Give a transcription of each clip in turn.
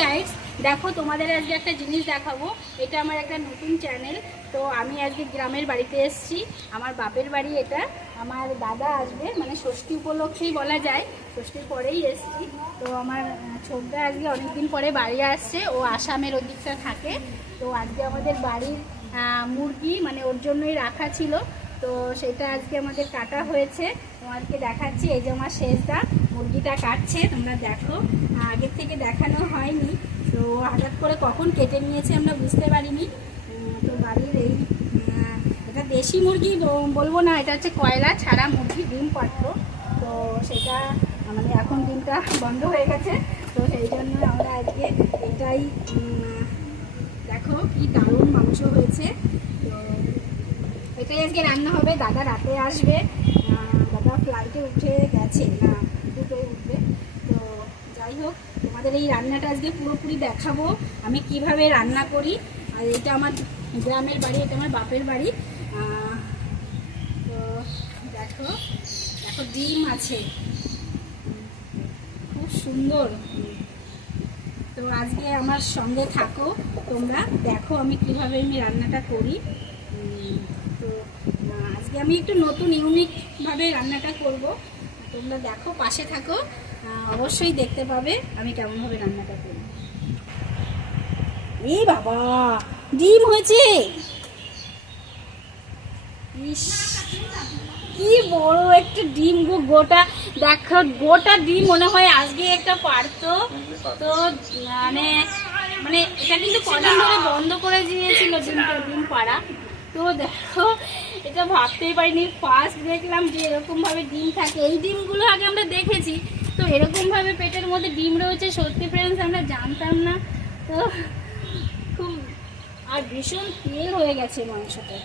Guys, দেখো তোমাদের আজকে একটা জিনিস দেখাবো। এটা আমার একটা নতুন চ্যানেল। তো আমি আজকে গ্রামের বাড়িতে এসেছি, আমার বাপের বাড়ি এটা। আমার দাদা আসবে, মানে ষষ্ঠী উপলক্ষেই বলা যায়, ষষ্ঠীর পরেই এসেছি। তো আমার ছোটদা আজকে অনেকদিন পরে বাড়ি আসছে, ও আসামের ওদিকটা থাকে। তো আজকে আমাদের বাড়ির মুরগি মানে ওর জন্যই রাখা ছিল, তো সেটা আজকে আমাদের কাটা হয়েছে। তোমাদেরকে দেখাচ্ছি, এই যে আমার শেষদা মুরগিটা কাটছে, তোমরা দেখো। আগের থেকে দেখানো হয়নি, তো হঠাৎ করে কখন কেটে নিয়েছে আমরা বুঝতে পারিনি। তো বাড়ির এই এটা দেশি মুরগি বলবো না, এটা হচ্ছে কয়লা ছাড়া মুরগি, ডিম পাড়তো। তো সেটা মানে এখন ডিমটা বন্ধ হয়ে গেছে, তো সেই জন্য আমরা আজকে এটাই দেখো কি দারুণ মাংস হয়েছে। তো এটাই আজকে রান্না হবে। দাদা রাতে আসবে, দাদা ফ্লাইটে উঠে গেছে, না দুটোই উঠবে। তো যাই হোক, তোমাদের এই রান্নাটা আজকে পুরোপুরি দেখাবো আমি কিভাবে রান্না করি। আর এটা আমার গ্রামের বাড়ি, এটা আমার বাপের বাড়ি। তো দেখো দেখো ডিম আছে, খুব সুন্দর। তো আজকে আমার সঙ্গে থাকো, তোমরা দেখো আমি কিভাবে রান্নাটা করি। তো আজকে আমি একটু নতুন ইউনিকভাবে রান্নাটা করব, তোমরা দেখো, পাশে থাকো, অবশ্যই দেখতে পাবে আমি কেমনভাবে রান্নাটা করি। এই বাবা, ডিম হয়েছে! ইস, কি বড় একটা ডিম গো! গোটা দেখো, গোটা ডিম মনে হয় আজকে একটা পারতো। তো মানে মানে এটা কিন্তু কদিন ধরে বন্ধ করে দিয়েছিল ডিম পাড়া। তো দেখো, এটা ভাবতেই পারিনি, ফার্স্ট দেখলাম যে এরকম ভাবে ডিম থাকে। এই ডিমগুলো আগে আমরা দেখেছি, তো এরকম ভাবে পেটের মধ্যে ডিম রয়েছে, সত্যি ফ্রেন্ডস আমরা জানতাম না। তো খুব, আর ভীষণ তেল হয়ে গেছে মাংসটা।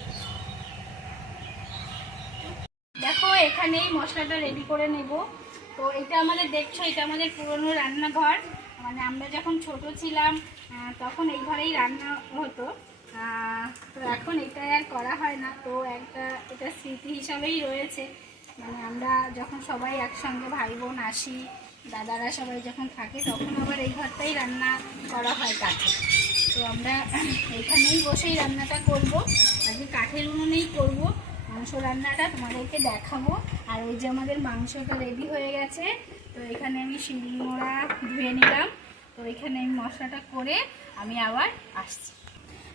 দেখো এখানেই মশলাটা রেডি করে নেব। তো এটা আমাদের দেখছো, এটা আমাদের পুরনো রান্নাঘর, মানে আমরা যখন ছোট ছিলাম তখন এই ঘরেই রান্না হতো। তো এখন এটা আর করা হয় না, তো এটা স্মৃতি হিসাবেই রয়েছে। মানে আমরা যখন সবাই একসঙ্গে ভাই বোন আসি, দাদারা সবাই যখন থাকে, তখন আবার এই ঘরটাই রান্না করা হয় কাঠে। তো আমরা এখানেই বসেই রান্নাটা করব, আজকে কাঠের উনুনেই করব মাংস রান্নাটা, তোমাদেরকে দেখাবো। আর ওই যে আমাদের মাংসটা রেডি হয়ে গেছে, তো এখানে আমি শিলনোড়া ধুয়ে নিলাম। তো এখানে আমি মশলাটা করে আমি আবার আসছি।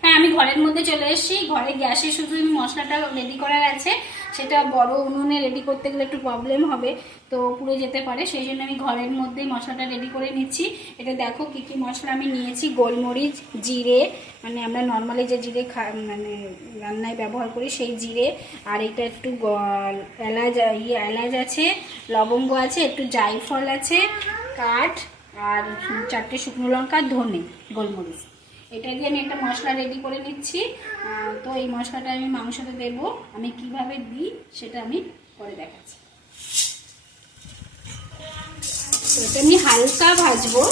হ্যাঁ, আমি ঘরের মধ্যে চলে এসেছি। ঘরে গ্যাসে শুধু মশলাটা রেডি করার আছে, সেটা বড় উনুনে রেডি করতে গেলে একটু প্রবলেম হবে, তো পুড়ে যেতে পারে, সেই জন্য আমি ঘরের মধ্যেই মশলাটা রেডি করে নিচ্ছি। এটা দেখো কি কি মশলা আমি নিয়েছি: গোলমরিচ, জিরে, মানে আমরা নর্মালি যে জিরে মানে রান্নায় ব্যবহার করি সেই জিরে, আর এটা একটু এলাচ আছে, লবঙ্গ আছে, একটু জায়ফল আছে, কাঠ, আর 4টে শুকনো লঙ্কা, ধনে, গোলমরিচ। এটা দিয়ে আমি একটা মশলা রেডি করে নিচ্ছি। তো এই মশলাটা আমি মাংসতে দেবো, আমি কিভাবে দিই সেটা আমি পরে দেখাচ্ছি। তো এটা আমি হালকা ভাজবো,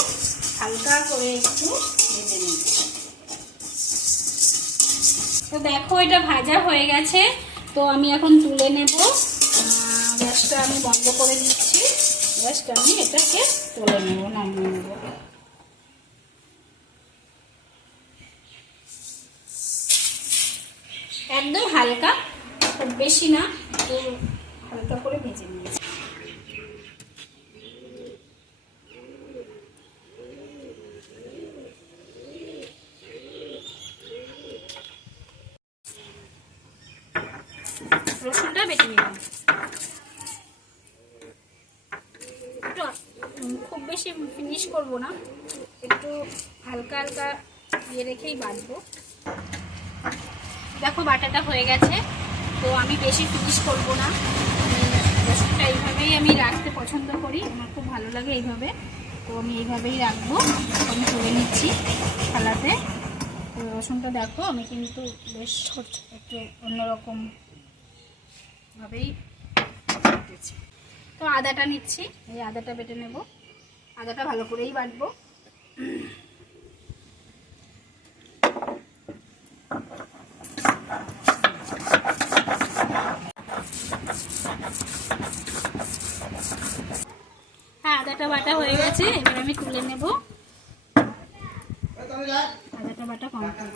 হালকা করে একটু ভেজে নিই। তো দেখো এটা ভাজা হয়ে গেছে, তো আমি এখন তুলে নেব। গ্যাসটা আমি বন্ধ করে দিচ্ছি, গ্যাসটা আমি এটাকে তুলে নেব, নামিয়ে নেব। একদম হালকা, খুব বেশি না, হালকা করে ভেজে নিয়েছি। রসুনটা বেটে নিলাম, একটু খুব বেশি ফিনিশ করব না, একটু হালকা হালকা দিয়ে রেখেই বাটবো। দেখো বাটাটা হয়ে গেছে, তো আমি বেশি ফিনিশ করব না। রসুনটা এইভাবেই আমি রাখতে পছন্দ করি, আমার খুব ভালো লাগে এইভাবে, তো আমি এইভাবেই রাখবো। আমি তুলে নিচ্ছি থালাতে। তো রসুনটা দেখো আমি কিন্তু বেশ একটু অন্যরকম ভাবেই বেটেছি। তো আদাটা নিচ্ছি, এই আদাটা বেটে নেব, আদাটা ভালো করেই বাটবো। হ্যাঁ, আদাটা বাটা হয়ে গেছে, এবার আমি তুলে নেব। আদাটা বাটা কমপ্লিট।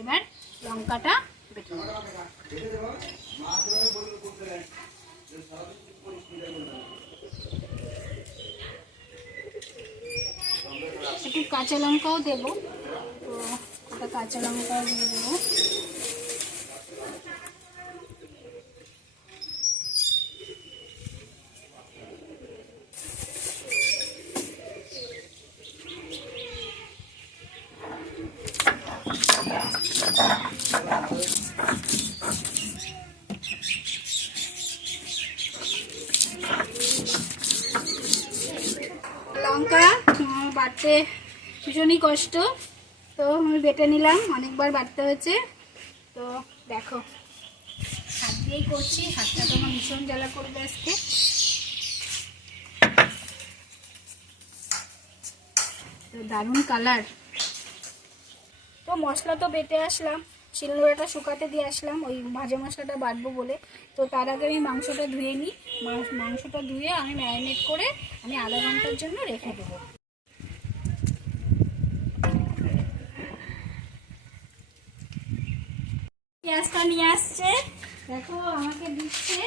এবার লঙ্কাটা বেটে নেব। একটু কাঁচা লঙ্কাও দেবো, তো একটা কাঁচা লঙ্কাও দিয়ে দেবো। লঙ্কা বাটতে ভীষণই কষ্ট, তো আমি বেটে নিলাম, অনেকবার বাটতে হয়েছে। তো দেখো হাত দিয়েই করছি, হাতটা তো আমার ভীষণ জ্বালা করবে আজকে। তো দারুণ কালার। তো মশলা তো বেটে আসলাম, শিলনোড়াটা শুকাতে দিয়ে আসলাম ওই ভাজা মশলাটা বাটবো বলে। তো তার আগে আমি মাংসটা ধুয়ে নিই। মাংসটা ধুয়ে আমি ম্যারিনেট করে আমি আধা ঘন্টার জন্য রেখে দেবো। পেঁয়াজটা নিয়ে আসছে, দেখো আমাকে দিচ্ছে,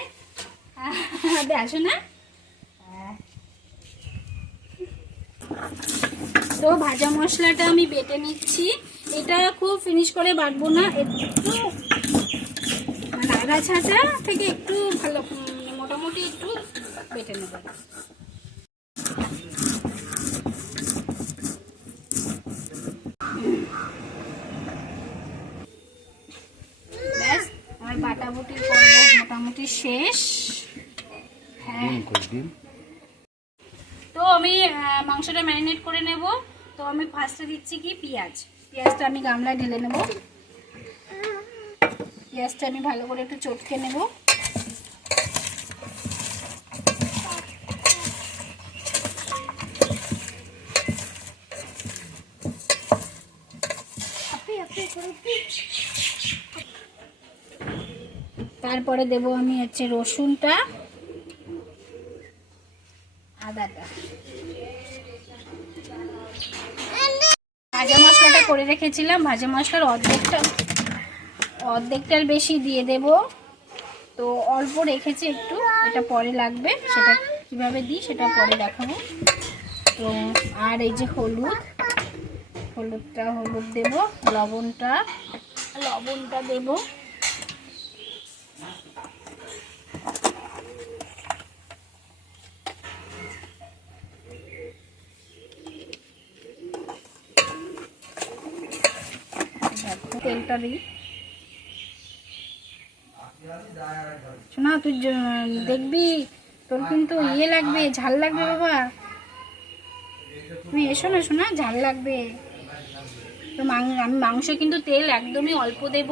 আসো না। তো ভাজা মশলাটা আমি বেটে নিচ্ছি। এটা খুব ফিনিশ করে বাটবো না, একটু মানে আধা ছাঁচা থেকে একটু ভালো মোটামুটি একটু বেটে নেব। ব্যাস আমার বাটাবুটি করবো মোটামুটি শেষ। হ্যাঁ, তো আমি মাংসটা ম্যারিনেট করে নেব। তো আমি ফার্স্টে দিচ্ছি কি পেঁয়াজটা আমি গামলায় ঢেলে নেব। পেঁয়াজটা আমি ভালো করে একটু চটকে নেব। তারপরে দেব আমি হচ্ছে রসুনটা, আদাটা। ভাজা মশলাটা করে রেখেছিলাম, ভাজা মশলার অর্ধেকটার বেশি দিয়ে দেব। তো অল্প রেখেছি একটু, এটা পরে লাগবে, সেটা কিভাবে দিই সেটা পরে দেখাবো। তো আর এই যে হলুদ দেব, লবণটা দেব। তেলটা দিই। শোনা তুই দেখবি, তোর কিন্তু লাগবে, ঝাল লাগবে বাবা, তুমি এসো না শোনা, ঝাল লাগবে। তো আমি মাংস কিন্তু তেল একদমই অল্প দেব,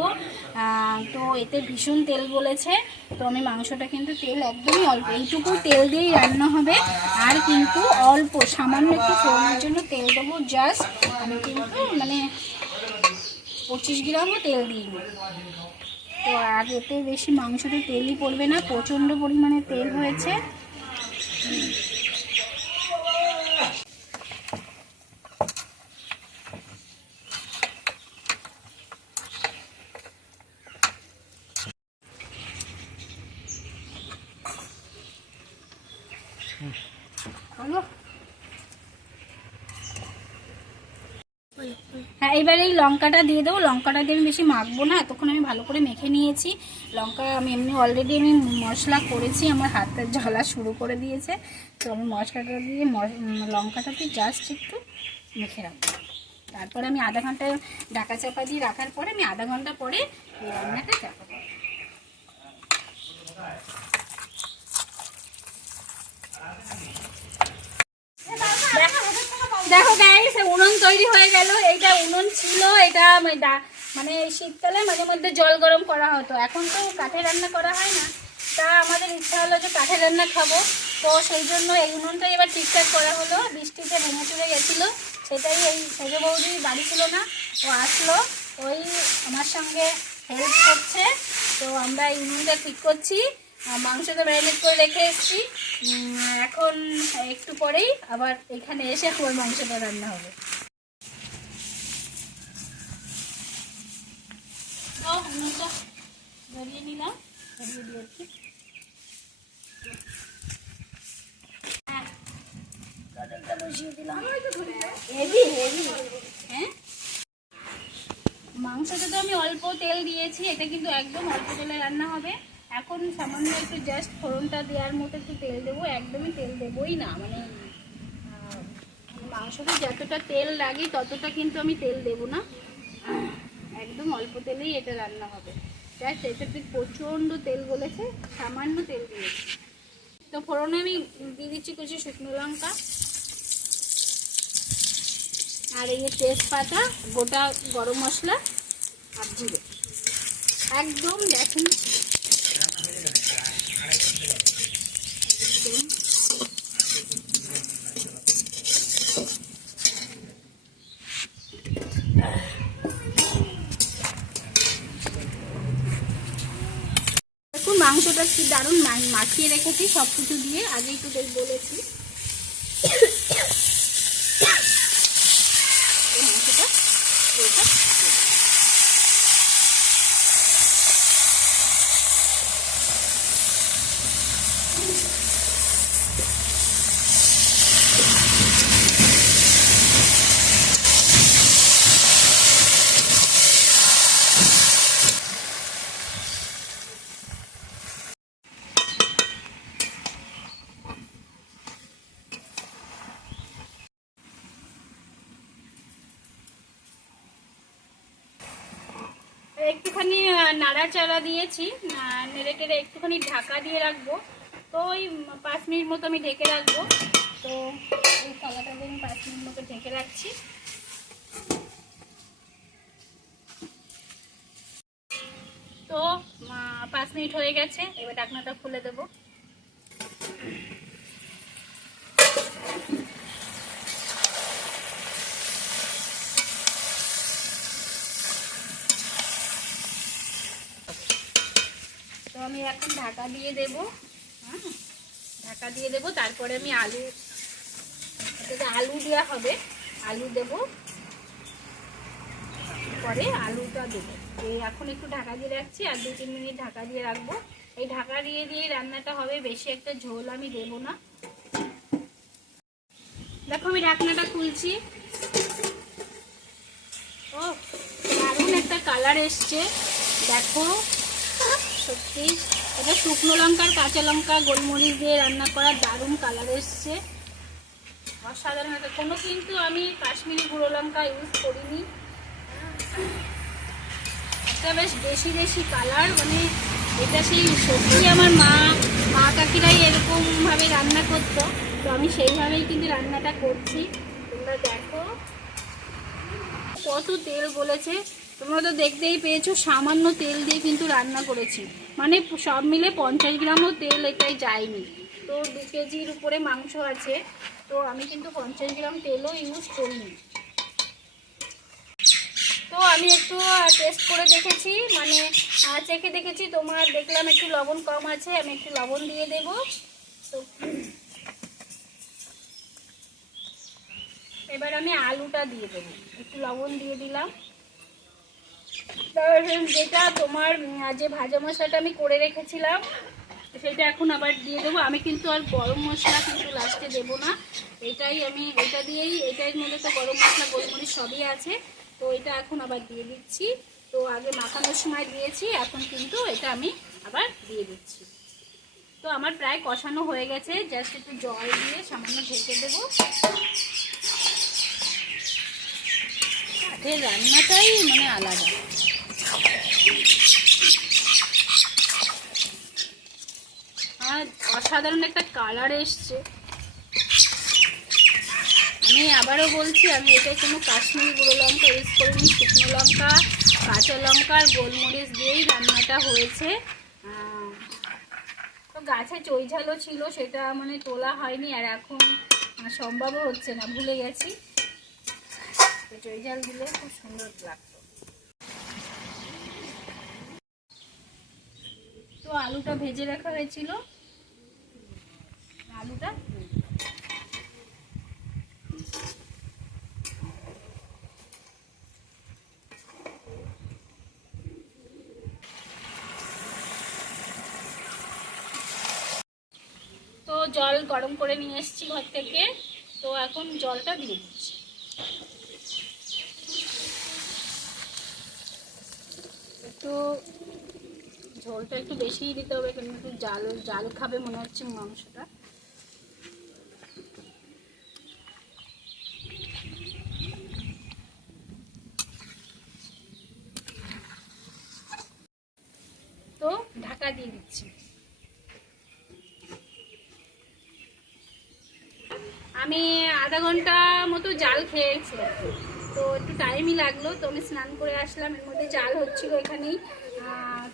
তো এতে ভীষণ তেল বলেছে। তো আমি মাংসটা কিন্তু তেল একদমই অল্প, এইটুকু তেল দিয়েই রান্না হবে। আর কিন্তু অল্প সামান্য একটু ফোড়নের জন্য তেল দেবো, জাস্ট আমি কিন্তু মানে 25 গ্রামও তেল দিইনি। তো আর এতে বেশি মাংসতে তেলই পড়বে না, প্রচণ্ড পরিমাণে তেল হয়েছে। হ্যাঁ, এবার এই লঙ্কাটা দিয়ে দেবো। লঙ্কাটা দিয়ে আমি বেশি মাখবো না, এতক্ষণ আমি ভালো করে মেখে নিয়েছি। লঙ্কা আমি এমনি অলরেডি আমি মশলা করেছি, আমার হাতের জ্বালা শুরু করে দিয়েছে। তো আমি মশলাটা দিয়ে লঙ্কাটা দিয়ে জাস্ট একটু মেখে রাখবো। তারপরে আমি আধা ঘন্টা ঢাকা চাপা দিয়ে রাখার পরে আমি আধা ঘন্টা পরে রান্নাটা চাপাবো। দেখো গাইস, উনুন তৈরি হয়ে গেল। এইটা উনুন ছিল, এটা মানে শীতকালে মাঝে মধ্যে জল গরম করা হতো, এখন তো কাঠে রান্না করা হয় না। তা আমাদের ইচ্ছা হলো যে কাঠে রান্না খাবো, তো সেই জন্য এই উনুনটাই এবার ঠিকঠাক করা হলো। বৃষ্টিতে ভেঙে চুরে গেছিলো, সেটাই এই সেজো বৌদি বাড়ি ছিল না, ও আসলো, ওই আমার সঙ্গে হেল্প করছে। তো আমরা এই উনুনটা ঠিক করছি। মাংসটা ম্যারিনেট করে রেখে এসেছি। এখন একটু পরেই আবার এখানে এসে আবার মাংসটা রান্না হবে। তো নুনটা ধরিয়ে নিলাম, ধরিয়ে দিয়েছি। বসিয়ে দিলাম। Heavy heavy. হ্যাঁ, মাংসটা তো আমি অল্প তেল দিয়েছি, এটা কিন্তু একদম অল্প তেলে রান্না হবে। এখন সামান্য একটু জাস্ট ফোড়নটা দেওয়ার মতো একটু তেল দেবো, একদমই তেল দেবোই না। মানে মাংসতে যতটা তেল লাগে ততটা কিন্তু আমি তেল দেবো না, একদম অল্প তেলেই এটা রান্না হবে। জাস্ট এটাতে প্রচণ্ড তেল গলেছে, সামান্য তেল দিয়েছি। তো ফোড়নে আমি দিয়ে দিচ্ছি কিছু শুকনো লঙ্কা আর এই তেজপাতা, গোটা গরম মশলা আর জিরে। একদম দেখুন দেখুন মাংসটা কি দারুণ মাখিয়ে রেখেছি সব কিছু দিয়ে, আগেই তো বলেছি। মাংসটা একটুখানি নাড়াচাড়া দিয়েছি, নেড়ে টেড়ে একটুখানি ঢাকা দিয়ে রাখবো। তো ওই 5 মিনিট মতো আমি ঢেকে রাখবো। তো এই থালাটা দিয়ে আমি 5 মিনিট মতো ঢেকে রাখছি। তো 5 মিনিট হয়ে গেছে, এবার ঢাকনাটা খুলে দেবো। তো আমি এখন ঢাকা দিয়ে দেবো। হ্যাঁ, ঢাকা দিয়ে দেবো, তারপরে আমি আলু দেওয়া হবে, আলু দেবো, পরে আলুটা দেবো। এই এখন একটু ঢাকা দিয়ে রাখছি, আর 2-3 মিনিট ঢাকা দিয়ে রাখবো। এই ঢাকা দিয়ে রান্নাটা হবে, বেশি একটা ঝোল আমি দেবো না। দেখো আমি ঢাকনাটা খুলছি। ও দারুণ একটা কালার এসছে, দেখো সত্যি। এটা শুকনো লঙ্কার কাঁচা লঙ্কা গোলমরিচ দিয়ে রান্না করা, দারুণ কালার এসছে, অসাধারণ। কোনো কিন্তু আমি কাশ্মীরি গুঁড়ো লঙ্কা ইউজ করিনি। একটা বেশ দেশি দেশি কালার, মানে এটা সেই সত্যি আমার মা কাকিরাই এরকমভাবে রান্না করতো, তো আমি সেইভাবেই কিন্তু রান্নাটা করছি। তোমরা দেখো কত তেল বলেছে, তোমরা তো দেখতেই পেয়েছো, সামান্য তেল দিয়ে কিন্তু রান্না করেছি। মানে সব মিলে 50 গ্রামও তেল এটাই যায়নি। তো 2 কেজির উপরে মাংস আছে, তো আমি কিন্তু 50 গ্রাম তেলও ইউজ করিনি। তো আমি একটু টেস্ট করে দেখেছি, মানে চেখে দেখেছি, তোমার দেখলাম একটু লবণ কম আছে, আমি একটু লবণ দিয়ে দেব। তো এবার আমি আলুটা দিয়ে দেবো, একটু লবণ দিয়ে দিলাম। যেটা তোমার যে ভাজা মশলাটা আমি করে রেখেছিলাম সেটা এখন আবার দিয়ে দেবো। আমি কিন্তু আর গরম মশলা কিন্তু লাস্টে দেবো না, এটা দিয়েই, এটার মধ্যে তো গরম মশলা গোলমরিচ সবই আছে, তো এটা এখন আবার দিয়ে দিচ্ছি। তো আগে মাখানোর সময় দিয়েছি, এখন কিন্তু এটা আমি আবার দিয়ে দিচ্ছি। তো আমার প্রায় কষানো হয়ে গেছে, জাস্ট একটু জল দিয়ে সামান্য ঢেকে দেবো। কাঠের রান্নাটাই মানে আলাদা। আর অসাধারণ একটা কালার এসছে। আমি আবারও বলছি, আমি এটা কোনো কাশ্মীরি গুঁড়ো লঙ্কা ইউজ করিনি, শুকনো লঙ্কা কাঁচা লঙ্কা আর গোলমরিচ দিয়েই রান্নাটা হয়েছে। তো গাছে চৈঝালও ছিল, সেটা মানে তোলা হয়নি, আর এখন সম্ভবও হচ্ছে না, ভুলে গেছি। তো চৈঝাল দিলে খুব সুন্দর লাগতো। তো তো আলুটা ভেজে রাখা হয়েছিল, আলুটা তো জল গরম করে নিয়ে এসেছি ঘর থেকে, তো এখন জলটা দিয়ে দিচ্ছি। একটু ঝোলটা একটু বেশিই দিতে হবে, কারণ একটু জাল জাল খাবে মনে হচ্ছে মাংসটা। তো ঢাকা দিয়ে দিচ্ছি। আমি আধা ঘন্টা মতো জাল খেয়েছি, তো একটু টাইমই লাগলো। তো আমি স্নান করে আসলাম, এর মধ্যে জাল হচ্ছিল এখানেই।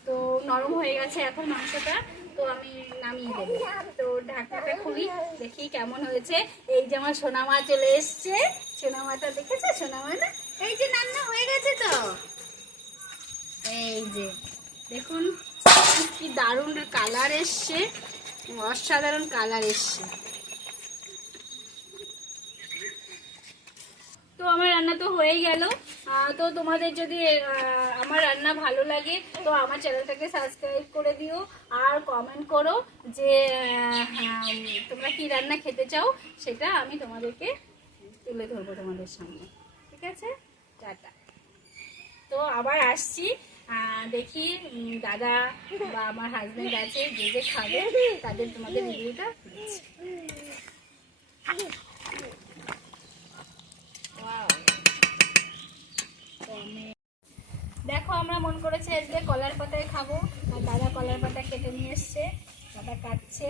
তো নরম হয়ে গেছে এখন মাংসটা, তো আমি নামিয়ে দেবো। তো ঢাকনাটা খুলি, দেখি কেমন হয়েছে। এই যে আমার সোনামা চলে এসছে, সোনামাটা দেখেছো? সোনামা না, এই যে রান্না হয়ে গেছে। তো এই যে দেখুন কি দারুণ কালার এসছে, অসাধারণ কালার এসছে। তো আমার রান্না তো হয়েই গেল। তো তোমাদের যদি আমার রান্না ভালো লাগে তো আমার চ্যানেলটাকে সাবস্ক্রাইব করে দিও, আর কমেন্ট করো যে তোমরা কি রান্না খেতে চাও, সেটা আমি তোমাদেরকে তুলে ধরবো তোমাদের সামনে। ঠিক আছে, টাটা। তো আবার আসছি, দেখি দাদা বা আমার হাজব্যান্ড আছে, যে যে খাবে তাদের তোমাদের রিভিউটা দিচ্ছি। দেখো আমরা মন করেছে আজকে কলার পাতায় খাবো, আর দাদা কলার পাতা কেটে নিয়ে এসছে, দাদা কাটছে।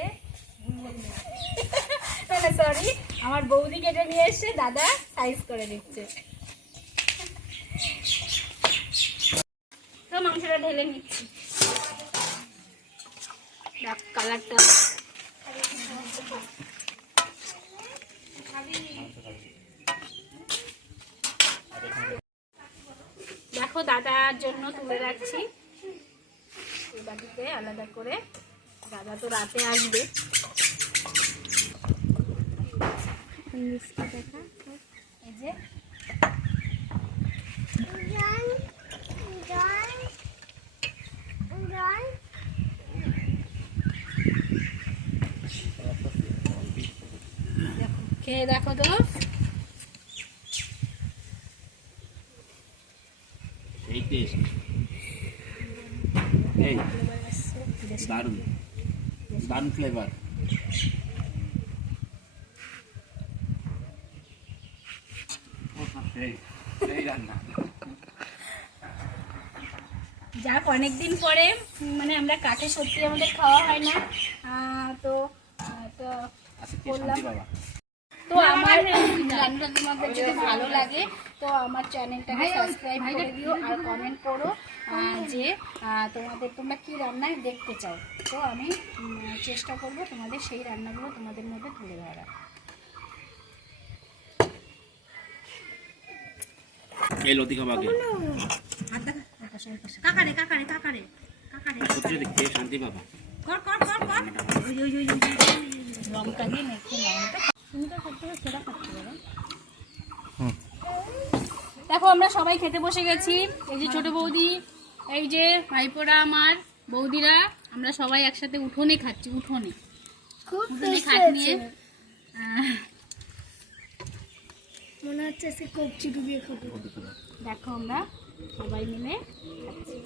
সরি, আমার বৌদি কেটে নিয়ে এসছে, দাদা সাইজ করে দিচ্ছে। তো মাংসটা ঢেলে নিচ্ছি, দেখ কালারটা। দেখো দাদার জন্য তুলে রাখছি এই বাটিতে আলাদা করে, দাদা তো রাতে আসবে। এই যে খেয়ে দেখো তো, এই টেস্ট, এই দারুণ দারুণ ফ্লেভার। যাক অনেকদিন পরে মানে আমরা কাঠে সত্যি আমাদের খাওয়া হয় না, তো বললাম। তো আমার রান্না তোমাদের যদি ভালো লাগে তো আমার চ্যানেলটাকে সাবস্ক্রাইব করে দিও, আর কমেন্ট করো যে তোমরা কি রান্না দেখতে চাও। তো আমি চেষ্টা করব তোমাদের সেই রান্নাগুলো তোমাদের মধ্যে তুলে ধরা। এই লতিকা বাগে কাকারে কাকারে কাকারে কাকারে সত্যি দেখতে শান্তি বাবা কর কর কর কর ওই লঙ্কা দিয়ে মেখে লঙ্কা তুমি তো করতে সেটা করতে পারো। দেখো আমরা সবাই খেতে বসে গেছি, এই যে ছোট বৌদি, এই যে ভাইপোরা আমার বৌদিরা, আমরা সবাই একসাথে উঠোনে খাচ্ছি। উঠোনে খাট নিয়ে মনে হচ্ছে সে কবজি ডুবিয়ে খাবো। দেখো আমরা সবাই মিলে খাচ্ছি।